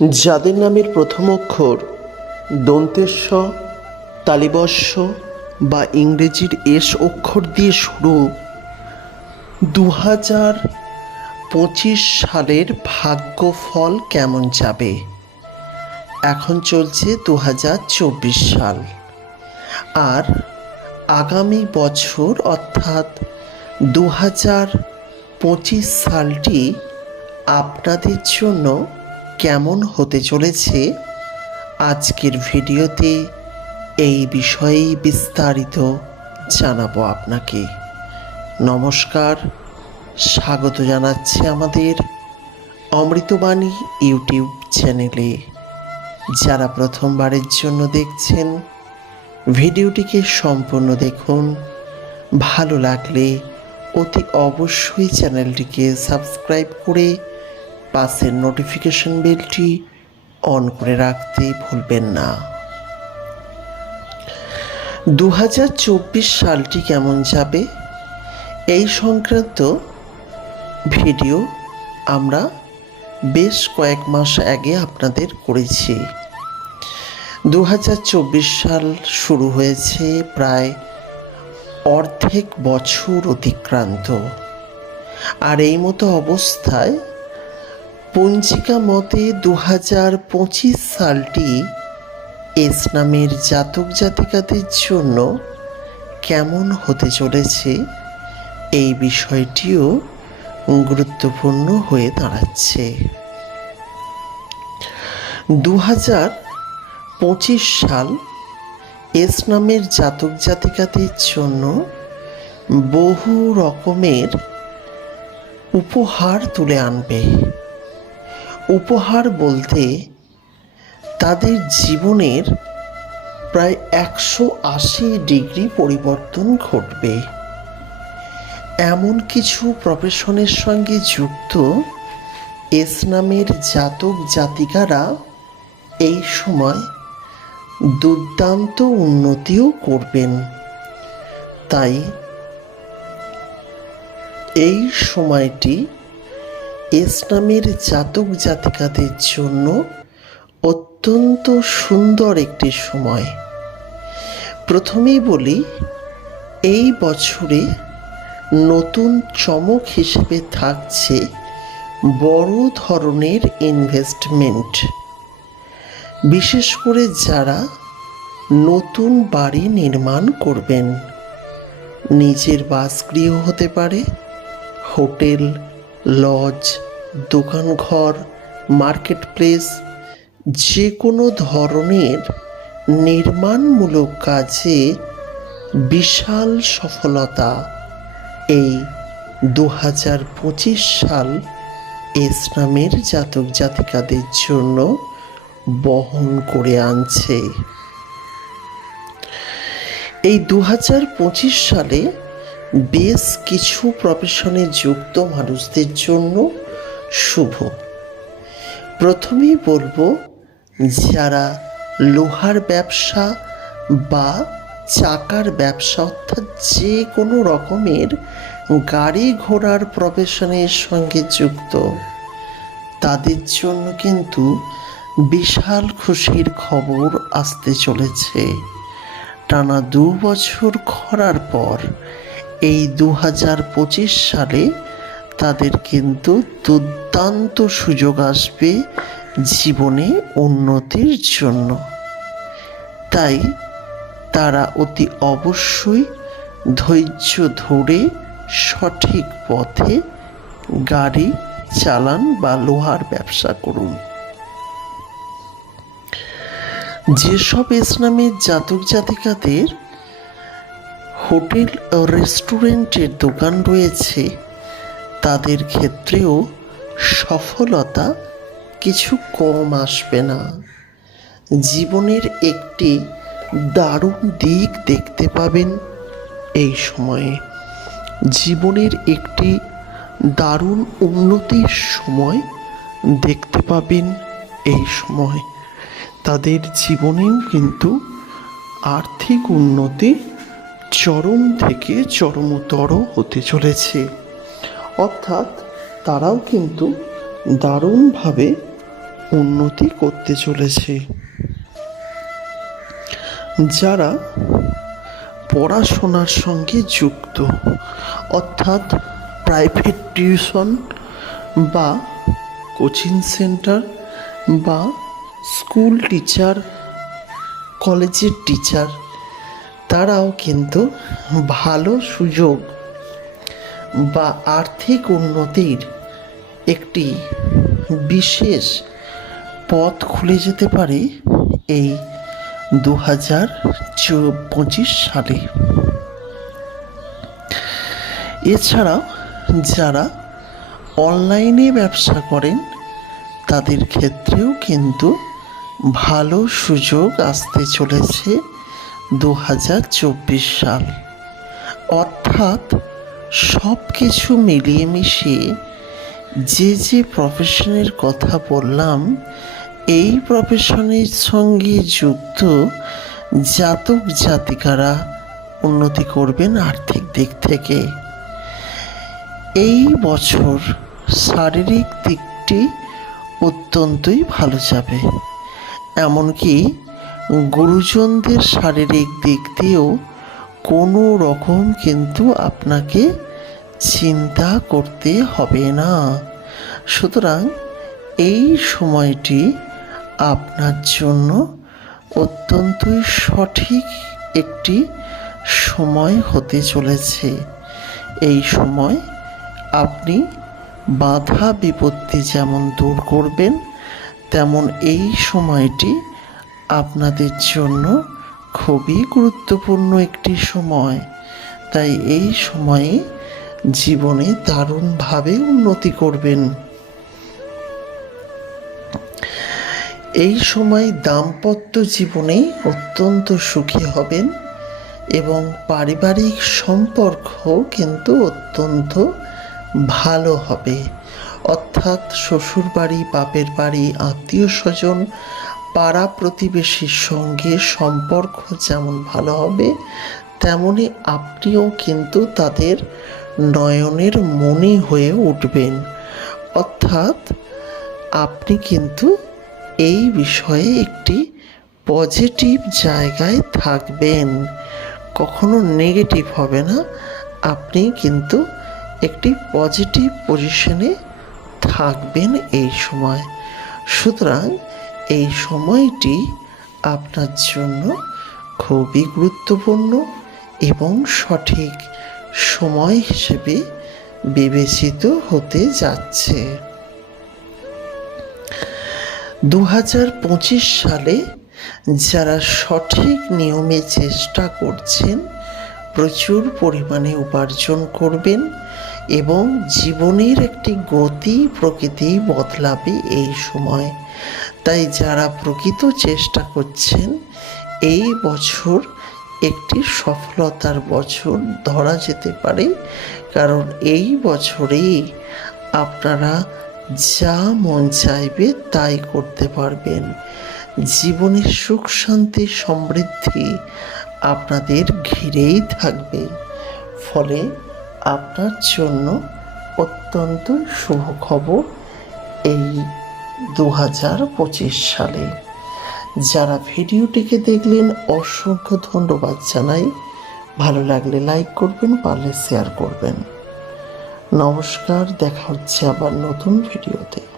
যাদের নামের প্রথম অক্ষর দন্তেস্ব তালিবস্য বা ইংরেজির এস অক্ষর দিয়ে শুরু দু হাজার পঁচিশ সালের ভাগ্যফল কেমন যাবে? এখন চলছে দু হাজার চব্বিশ সাল। আর আগামী বছর অর্থাৎ দু হাজার পঁচিশ সালটি আপনাদের জন্য কেমন হতে চলেছে আজকের ভিডিওতে এই বিষয়েই বিস্তারিত জানাব আপনাকে। নমস্কার, স্বাগত জানাচ্ছি আমাদের অমৃতবাণী ইউটিউব চ্যানেলে। যারা প্রথমবারের জন্য দেখছেন, ভিডিওটিকে সম্পূর্ণ দেখুন। ভালো লাগলে অতি অবশ্যই চ্যানেলটিকে সাবস্ক্রাইব করে পাশের নোটিফিকেশন বেলটি অন করে রাখতে ভুলবেন না। দু হাজার চব্বিশ সালটি কেমন যাবে? এই সংক্রান্ত ভিডিও আমরা বেশ কয়েক মাস আগে আপনাদের করেছি। দু হাজার চব্বিশ সাল শুরু হয়েছে প্রায় অর্ধেক বছর অতিক্রান্ত। আর এই মতো অবস্থায় পঞ্জিকা মতে দু হাজার পঁচিশ সালটি ইসলামের জাতক জাতিকাদের জন্য কেমন হতে চলেছে এই বিষয়টিও গুরুত্বপূর্ণ হয়ে দাঁড়াচ্ছে। দু হাজার পঁচিশ সাল ইসলামের জাতক জাতিকাদের জন্য বহু রকমের উপহার তুলে আনবে। উপহার বলতে তাদের জীবনের প্রায় একশো আশি ডিগ্রি পরিবর্তন ঘটবে। এমন কিছু প্রফেশনের সঙ্গে যুক্ত ইসলামের জাতক জাতিকারা এই সময় দুর্দান্ত উন্নতিও করবেন। তাই এই সময়টি ইসলামের জাতক জাতিকাদের জন্য অত্যন্ত সুন্দর একটি সময়। প্রথমেই বলি, এই বছরে নতুন চমক হিসেবে থাকছে বড় ধরনের ইনভেস্টমেন্ট বিশেষ করে যারা নতুন বাড়ি নির্মাণ করবেন। নিজের বাসগৃহ হতে পারে, হোটেল লজ, দোকানঘর মার্কেট প্লেস যে কোনো ধরনের নির্মাণমূলক কাজে বিশাল সফলতা। এই দু হাজার পঁচিশ সাল ইসলামের জাতক জাতিকাদের জন্য বহন করে আনছে। এই দু হাজার পঁচিশ সালে বেশ কিছু প্রফেশনে যুক্ত মানুষদের জন্য শুভ। প্রথমেই বলব, যারা লোহার ব্যবসা বা চাকার ব্যবসা অর্থাৎ যে কোনো রকমের গাড়ি ঘোড়ার প্রফেশনের সঙ্গে যুক্ত, তাদের জন্য কিন্তু বিশাল খুশির খবর আসতে চলেছে। টানা দু বছর খরার পর এই দু হাজার পঁচিশ সালে তাদের কিন্তু দুর্দান্ত সুযোগ আসবে জীবনে উন্নতির জন্য। তাই তারা অতি অবশ্যই ধৈর্য ধরে সঠিক পথে গাড়ি চালান বা লোহার ব্যবসা করুন। যেসব ইসলামের জাতক জাতিকাদের হোটেল ও রেস্টুরেন্টের দোকান রয়েছে। তাদের ক্ষেত্রেও সফলতা কিছু কম আসবে না। জীবনের একটি দারুণ দিক দেখতে পাবেন এই সময়ে। জীবনের একটি দারুণ উন্নতির সময় দেখতে পাবেন এই সময়। তাদের জীবনেও কিন্তু আর্থিক উন্নতি চরম থেকে চরমতর হতে চলেছে। অর্থাৎ তারাও কিন্তু দারুণভাবে উন্নতি করতে চলেছে। যারা পড়াশোনার সঙ্গে যুক্ত, অর্থাৎ প্রাইভেট টিউশন বা কোচিং সেন্টার বা স্কুল টিচার, কলেজের টিচার তারাও কিন্তু ভালো সুযোগ বা আর্থিক উন্নতির একটি বিশেষ পথ খুলে যেতে পারে এই দু হাজার পঁচিশ সালে। এছাড়াও যারা অনলাইনে ব্যবসা করেন, তাদের ক্ষেত্রেও কিন্তু ভালো সুযোগ আসতে চলেছে। দু হাজার চব্বিশ সাল। অর্থাৎ সব কিছু মিলিয়ে মিশিয়ে যে যে প্রফেশনের কথা বললাম, এই প্রফেশনের সঙ্গে যুক্ত জাতক জাতিকারা উন্নতি করবেন আর্থিক দিক থেকে। এই বছর শারীরিক দিকটি অত্যন্তই ভালো যাবে। এমনকি গুরুজনদের শারীরিক দিক দিয়েও কোনো রকম কিন্তু আপনাকে চিন্তা করতে হবে না। সুতরাং এই সময়টি আপনার জন্য অত্যন্তই সঠিক একটি সময় হতে চলেছে। এই সময় আপনি বাধা বিপত্তি যেমন দূর করবেন, তেমন এই সময়টি আপনাদের জন্য খুবই গুরুত্বপূর্ণ একটি সময়। তাই এই সময়ে জীবনে দারুণভাবে উন্নতি করবেন। এই সময় দাম্পত্য জীবনে অত্যন্ত সুখী হবেন এবং পারিবারিক সম্পর্ক কিন্তু অত্যন্ত ভালো হবে। অর্থাৎ শ্বশুর বাড়ি বাপের বাড়ি, আত্মীয় স্বজন পাড়া প্রতিবেশীর সঙ্গে সম্পর্ক যেমন ভালো হবে, তেমনি আপনিও কিন্তু তাদের নয়নের মনি হয়ে উঠবেন। অর্থাৎ আপনি কিন্তু এই বিষয়ে একটি পজিটিভ জায়গায় থাকবেন। কখনো নেগেটিভ হবে না। আপনি কিন্তু একটি পজিটিভ পজিশনে থাকবেন এই সময়। সুতরাং এই সময়টি আপনার জন্য খুবই গুরুত্বপূর্ণ এবং সঠিক সময় হিসেবে বিবেচিত হতে যাচ্ছে। দু হাজার পঁচিশ সালে যারা সঠিক নিয়মে চেষ্টা করছেন, প্রচুর পরিমাণে উপার্জন করবেন এবং জীবনের একটি গতি প্রকৃতি বদলাবে এই সময়। তাই যারা প্রকৃত চেষ্টা করছেন, এই বছর একটি সফলতার বছর ধরা যেতে পারে। কারণ এই বছরেই আপনারা যা মন চাইবে তাই করতে পারবেন। জীবনের সুখ, শান্তি, সমৃদ্ধি আপনাদের ঘিরেই থাকবে। ফলে আপনার জন্য অত্যন্ত শুভ খবর এই দু হাজার পঁচিশ সালে। যারা ভিডিওটিকে দেখলেন, অসংখ্য ধন্যবাদ জানাই। ভালো লাগলে লাইক করবেন, পারলে শেয়ার করবেন। নমস্কার, দেখা হচ্ছে আবার নতুন ভিডিওতে।